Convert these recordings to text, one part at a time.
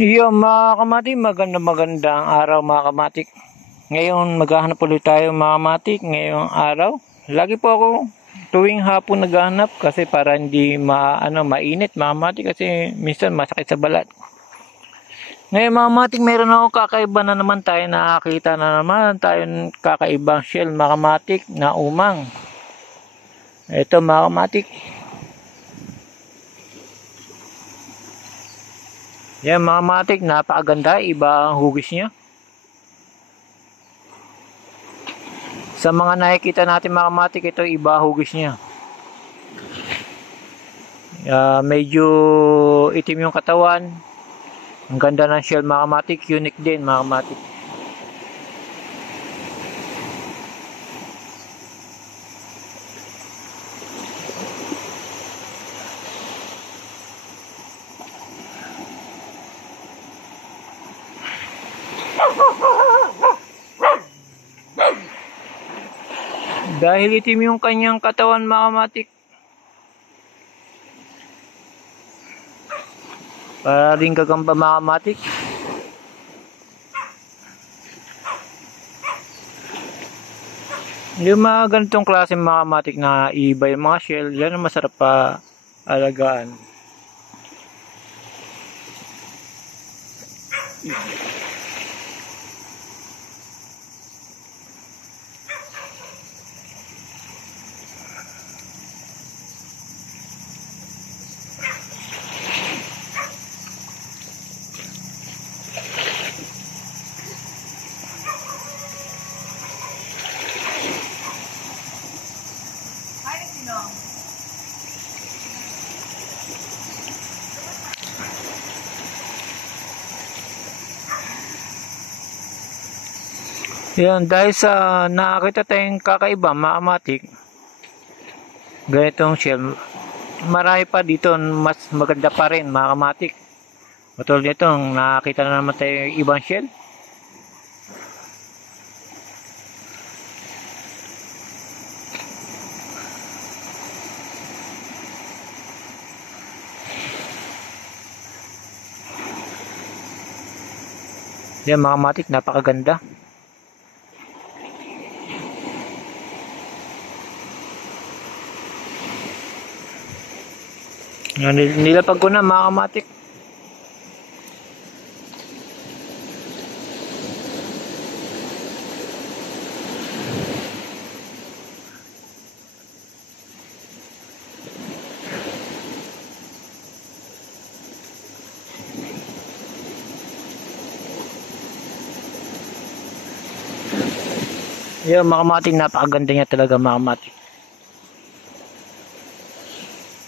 Yo mga kamatik, magandang araw mga kamatik. Ngayon maghahanap ulit tayo mga kamatik ngayong araw. Lagi po ako tuwing hapon naghahanap kasi para hindi mainit mga kamatik kasi minsan masakit sa balat. Ngayon mga kamatik, meron ako kakaiba na naman tayo, nakakita na naman tayo kakaibang shell mga kamatik na umang. Ito mga kamatik. Yan mga kamatik, napakaganda, iba ang hugis niya. Sa mga nakikita natin mga kamatik, ito iba hugis niya. Medyo itim yung katawan. Ang ganda ng shell mga kamatik, unique din mga kamatik. Dahil itim yung kanyang katawan mga kamatik, para rin gagamba mga kamatik. Yung mga ganitong klase mga kamatik na iba yung mga shell, yan ang masarap pa alagaan. Yan, dahil sa nakakita tayong kakaiba mga kamatik, ganitong shell, marami pa dito mas maganda pa rin mga kamatik. Matulad nito, nakakita na naman tayo ibang shell. Yan mga kamatik, napakaganda. Nilapag ko na mga kamatik. Yan mga kamatik, napakaganda niya talaga mga kamatik.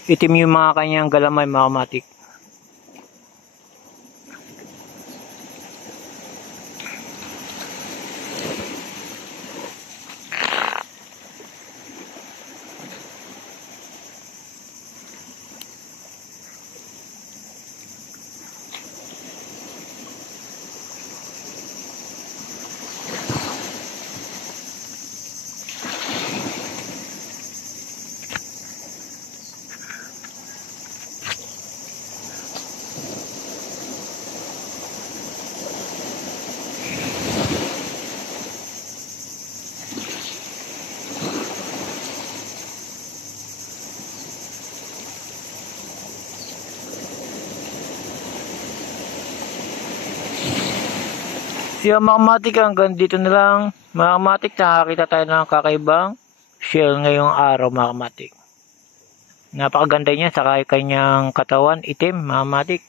Itim yung mga kanyang galamay mga kamatik. Siya mga kamatik, hanggang dito na lang mga kamatik. Nakakita tayo ng kakaibang shell ngayong araw mga kamatik. Napakaganda niya sa kanyang katawan, itim mga kamatik.